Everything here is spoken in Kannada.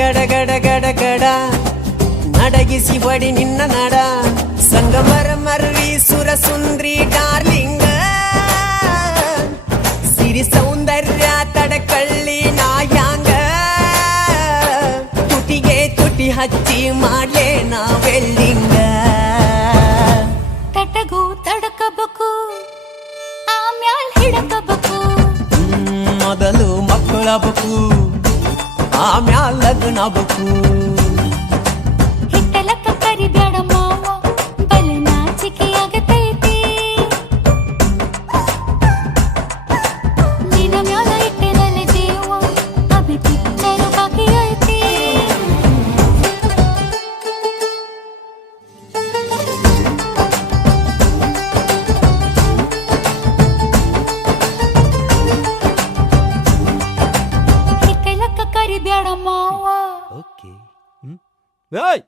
ಗಡ ಗಡ ಗಡ ಗಡ ನಡಗಿಸಿ ಬಡಿ ನಿನ್ನ ನಡ ಸಂಗಮರ ಮರ್ರಿ ಸುರ ಸುಂದ್ರಿ ಡಾರ್ಲಿಂಗ ಸಿರಿ ಸೌಂದರ್ಯ ತಡಕಳ್ಳಿ ನಾಯಾಂಗ ತುಟಿಗೆ ತುಟಿ ಹಚ್ಚಿ ಮಾಡ್ಲೆ ನಾವೆಲ್ಲಿಂಗ ತಟಗೂ ತಡಕಬೇಕು ಆಮ್ಯಾಲ್ ಹಿಡಕಬೇಕು ಮೊದಲು ಮಕ್ಕಳಬೇಕು ಆಮ್ಯಾಲ್ ಲಗ್ನಬೇಕು ಹಿಟ್ಟಲಕ್ಕ ಕರಿಬೇಡ ಮಾವ ಬಲೆ ನಾಚಿಕೆ ಆಗತೈತಿ ನಿನ್ನ ಮ್ಯಾಲ ಇಟ್ಟಿರಲೆ ಜೀವ ಅಭಿ ಪಿಕ್ಚರ್ ಬಾಕಿ ಐತಿ ಹಿಟ್ಟಲಕ್ಕ ಕರಿಬೇಡ ಮಾವ ಓಕೆ. ಏಯ್